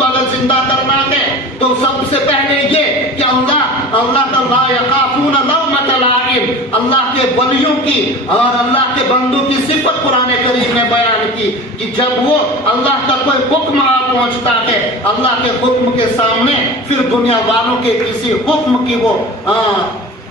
کو اگر زندہ کرنا ہے تو سب سے پہلے یہ کہ اللہ کا لا یخافون لومۃ لائم، اللہ کے ولیوں کی اور اللہ کے بندوں کی صفت قرآن کریم نے بیان کی کہ جب وہ اللہ کا کوئی حکم آ پہنچتا ہے اللہ کے حکم کے سامنے پھر دنیا والوں کے کسی حکم کی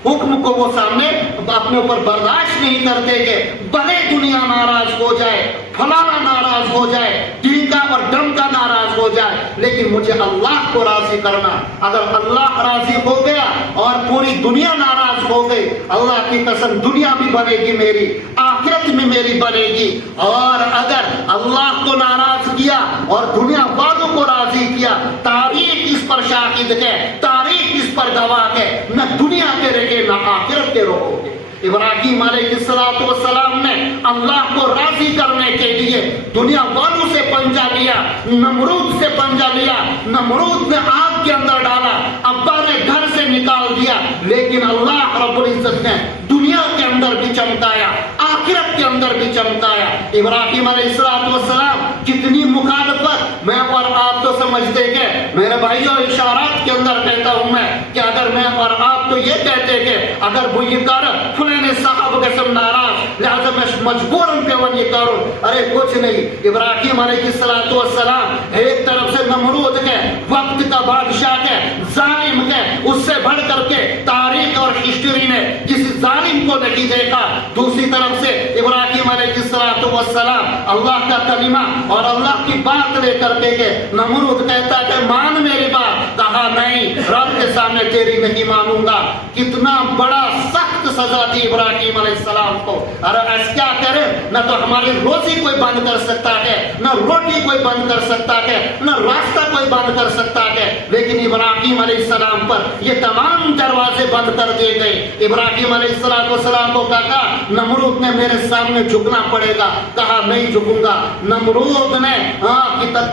حکم کو وہ سامنے اپنے اوپر برداشت نہیں کرتے کہ بھلے دنیا ناراض ہو جائے، فلانا ناراض ہو جائے، ڈیکا اور ڈمکا ناراض ہو جائے، لیکن مجھے اللہ کو راضی کرنا۔ اگر اللہ راضی ہو گیا اور پوری دنیا ناراض ہو گئی، اللہ کی قسم دنیا بھی بنے گی میری، آخرت میں میری بنے گی۔ اور اگر اللہ کو ناراض کیا اور دنیا والوں کو راضی کیا، تاریخ اس پر شاہد ہے، تاریخ اس پر گواہ ہے، نہ دنیا کے رہے نہ آخرت کے رہو گے۔ ابراہیم علیہ السلام نے اللہ کو راضی کرنے کے لیے دنیا والوں سے پنجا لیا، نمرود سے پنجا لیا، نمرود نے آگ کے اندر ڈالا، ابا نے گھر سے نکال دیا، لیکن اللہ رب العزت نے دنیا کے اندر بھی چمکایا، آخرت کے اندر بھی چمکایا۔ ابراہیم علیہ السلام کتنی مخالفت میں اور آپ تو سمجھتے کہ میرے بھائیوں اشارات کے اندر کہتا ہوں میں کہ اگر میں اور آپ تو یہ کہتے کہ اگر وہ یہ کر فلانے صاحب قسم ناراض لہذا میں مجبوراً پہ وہ یہ کروں، ارے کچھ نہیں۔ ابراہیم علیہ السلام ایک طرف سے نمرود کے وقت کا بادشاہ ہے، ظالم ہے، اس سے بڑھ کر کے تاریخ اور ہسٹری نے کسی ظالم کو نہیں دیکھا، دوسری طرف سے ابراہیم علیہ السلام اللہ کا کلمہ اور اللہ کی بات لے کر کے نمرود کہتا ہے کہ مان میری بات، کہا نہیں رب کے سامنے تیری نہیں مانوں گا۔ کتنا بڑا سخت سزا دی ابراہیم علیہ السلام کو۔ ارے ایسا کیا کرے، نہ تو ہماری روزی کوئی بند کر سکتا ہے، نہ روٹی کوئی بند کر سکتا ہے، نہ راستہ کوئی بند کر سکتا ہے، لیکن ابراہیم علیہ السلام پر یہ تمام دروازے بند کر دیے گئے۔ ابراہیم علیہ السلام کو کہا نمرود نے میرے سامنے جھکنا پڑے گا، کہا نہیں جھکوں گا۔ نمرود نے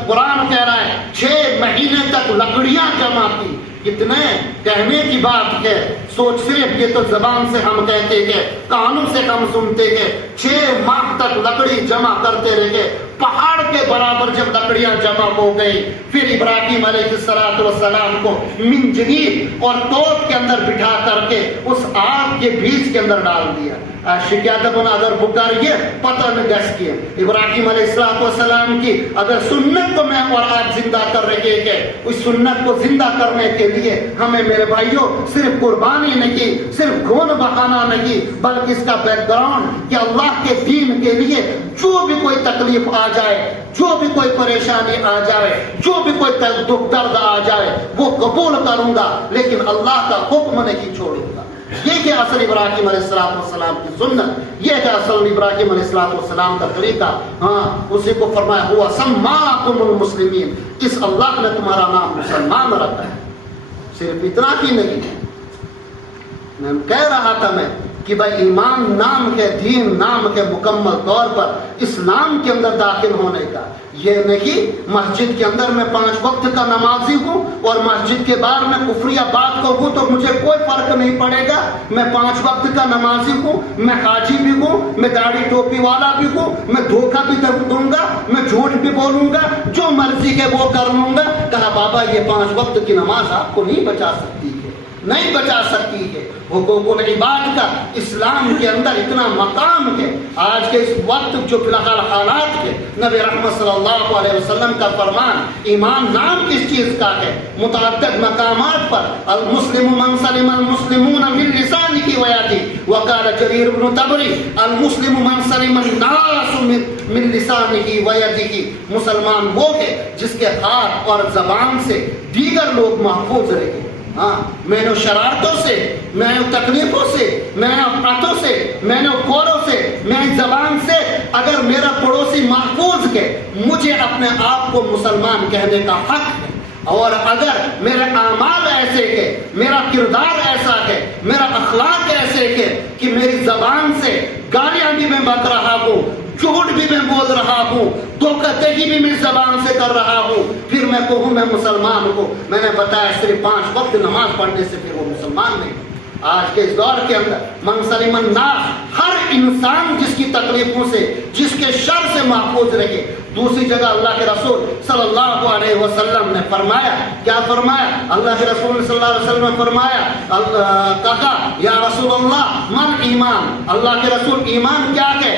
قرآن کہہ رہا ہے 6 مہینے تک لکڑیاں جمع کی۔ کتنے کہنے کی بات ہے، سوچ صرف یہ تو زبان سے ہم کہتے ہیں، کانوں سے ہم سنتے ہیں، 6 ماہ تک لکڑی جمع کرتے رہے، پہاڑ کے برابر جب لکڑیاں جمع ہو گئی پھر ابراہیم علیہ السلام کو منجنیق اور توپ کے اندر بٹھا کر کے اس آگ کے بیچ کے اندر ڈال دیا۔ شکایتن اگر بکاریے پتہ میں گس کیے ابراہیم علیہ السلام کی اگر سنت کو میں اور آپ زندہ کر رہے ہیں، اس سنت کو زندہ کرنے کے لیے ہمیں میرے بھائیوں صرف قربانی نہیں، صرف خون بہانا نہیں، بلکہ اس کا بیک گراؤنڈ کہ اللہ کے دین کے لیے جو بھی کوئی تکلیف آ جائے، جو بھی کوئی پریشانی آ جائے، جو بھی کوئی دکھ درد آ جائے وہ قبول کروں گا، لیکن اللہ کا حکم نہیں چھوڑوں گا۔ یہ کہ اصل ابراہیم علیہ السلام کی سنت، یہ کہ اصل ابراہیم علیہ السلام کا طریقہ۔ اسی کو فرمایا ہوا سماکم المسلمین، اس اللہ نے تمہارا نام مسلمان رکھا ہے۔ صرف اتنا ہی نہیں، میں کہہ رہا تھا میں کہ بھائی ایمان نام کے، دین نام کے مکمل طور پر اسلام کے اندر داخل ہونے کا یہ نہیں مسجد کے اندر میں 5 وقت کا نمازی ہوں اور مسجد کے باہر میں کفریہ بات کو ہوں تو مجھے کوئی فرق نہیں پڑے گا، میں 5 وقت کا نمازی ہوں، میں حاجی بھی ہوں، میں داڑھی ٹوپی والا بھی ہوں، میں دھوکہ بھی دوں گا، میں جھوٹ بھی بولوں گا، جو مرضی ہے وہ کر لوں گا۔ کہا بابا یہ 5 وقت کی نماز آپ کو نہیں بچا سکتی ہے، نہیں بچا سکتی ہے۔ حقوق العباد کا اسلام کے اندر اتنا مقام ہے۔ آج کے اس وقت جو فی الحال حالات ہے، نبی رحمت صلی اللہ علیہ وسلم کا فرمان ایمان نام کس چیز کا ہے، متعدد مقامات پر المسلم من سلم المسلمون من لسانه ويده، وقال جرير بن طبری المسلم من سلم الناس من لسانه ويده، مسلمان وہ ہے جس کے ہاتھ اور زبان سے دیگر لوگ محفوظ رہے۔ میں نے شرارتوں سے، میں نے تکلیفوں سے، میں نے افراتوں سے، میں نے کوروں سے، میں نے زبان سے اگر میرا پڑوسی محفوظ ہے، مجھے اپنے آپ کو مسلمان کہنے کا حق ہے۔ اور اگر میرے اعمال ایسے ہے، میرا کردار ایسا ہے، میرا اخلاق ایسے ہے کہ میری زبان سے گالیاں بھی میں بک رہا ہوں، جھوٹ بھی میں بول رہا ہوں، دھوکہ دہی بھی میری زبان سے کر رہا ہوں، پھر میں کہوں میں مسلمان ہوں۔ میں نے بتایا صرف 5 وقت نماز پڑھنے سے پھر وہ مسلمان نہیں۔ آج کے اس دور کے اندر من سلم الناس، ہر انسان جس کی تکلیفوں سے، جس کے شر سے محفوظ رہے، دوسری جگہ اللہ کے رسول صلی اللہ علیہ وسلم نے فرمایا، کیا فرمایا؟ اللہ کے رسول صلی اللہ علیہ وسلم نے فرمایا، کہا یا رسول اللہ من ایمان، اللہ کے رسول ایمان کیا ہے؟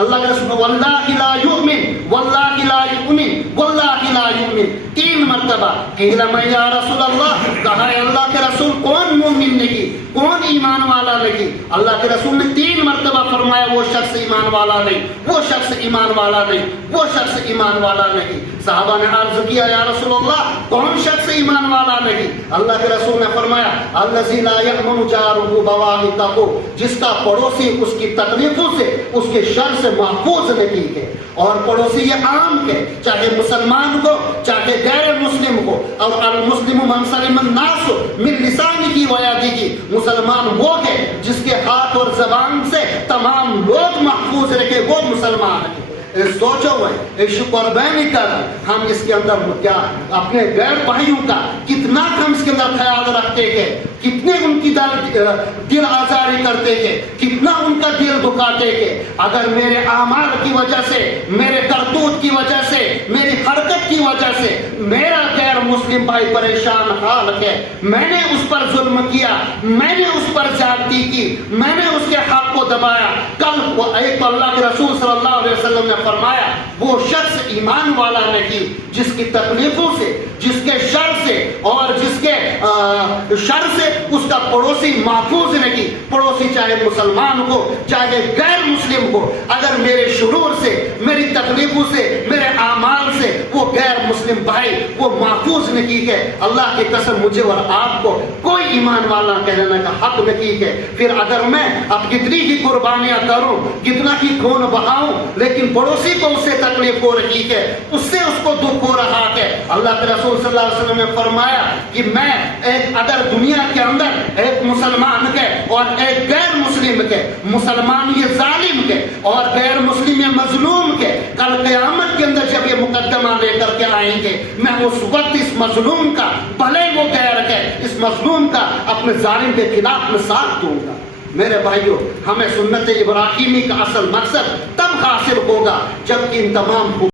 اللہ کے رسول واللہ لا یؤمن واللہ لا یؤمن واللہ لا یؤمن، 3 مرتبہ قیل من یا رسول اللہ، کہا ہے اللہ کے رسول کون مومن نہیں، کون ایمان والا نہیں؟ اللہ کے رسول نے 3 مرتبہ فرمایا وہ شخص ایمان والا نہیں، وہ شخص ایمان والا نہیں، وہ شخص ایمان والا نہیں۔ صحابہ نے عرض کیا یا رسول اللہ کون شخص ایمان والا نہیں؟ اللہ کے رسول نے فرمایا الذی لا یأمن جارہ بواہقہ، جس کا پڑوسی اس کی تکلیفوں سے، اس کے شر سے محفوظ نہیں ہے۔ اور پڑوسی یہ عام ہے، چاہے مسلمان کو چاہے غیر مسلم کو، اور المسلم من سلم الناس من لسانہ ویدہ، مسلمان وہ ہے جس کے ہاتھ اور زبان سے تمام لوگ محفوظ رکھے، وہ مسلمان ہے۔ سوچو ایک قربانی کر ہم اس کے اندر کیا اپنے غیر بھائیوں کا کتنا ہم اس کے اندر خیال رکھتے ہیں، کتنے ان کی دل آزاری کرتے ہیں، کتنا ان کا دل دکھاتے ہیں۔ اگر میرے اعمال کی وجہ سے، میرے کرتوت کی وجہ سے، میری حرکت کی وجہ سے میرا غیر مسلم بھائی پریشان حال ہے، میں نے اس پر ظلم کیا، میں نے اس پر زیادتی کی، میں نے اس کے حق کو دبایا، کل ایک اللہ کے رسول صلی اللہ علیہ وسلم نے فرمایا وہ شخص ایمان والا نہیں جس کی تکلیفوں سے، جس کے شر سے اور جس کے شر سے اس کا پڑوسی محفوظ نہیں۔ پڑوسی چاہے مسلمان ہو چاہے غیر مسلم ہو، اگر میرے شرور سے، میری تکلیفوں سے، میرے اعمال سے وہ غیر مسلم بھائی وہ محفوظ نہیں ہے، اللہ کی قسم مجھے اور آپ کو کوئی ایمان والا کہنے کا حق نہیں ہے۔ پھر اگر میں اب کتنی ہی قربانیاں کروں، کتنا ہی خون بہاؤں، لیکن پڑوسی کو اس سے تکلیف ہو رہی ہے، اس سے اس کو دکھ ہو رہا ہے۔ اللہ کے رسول صلی اللہ علیہ وسلم نے فرمایا کہ میں اگر دنیا کے اندر ایک مسلمان کے اور ایک غیر مسلم کے، مسلمان یہ ظالم کے اور غیر مسلم یہ مظلوم کے، کل قیامت کے اندر جب یہ مقدمہ لے کر کے آئیں گے، میں اس وقت اس مظلوم کا، بھلے وہ غیر ہے، اس مظلوم کا اپنے ظالم کے خلاف میں ساتھ دوں گا۔ میرے بھائیوں، ہمیں سنت ابراہیمی کا اصل مقصد تب حاصل ہوگا جب کہ ان تمام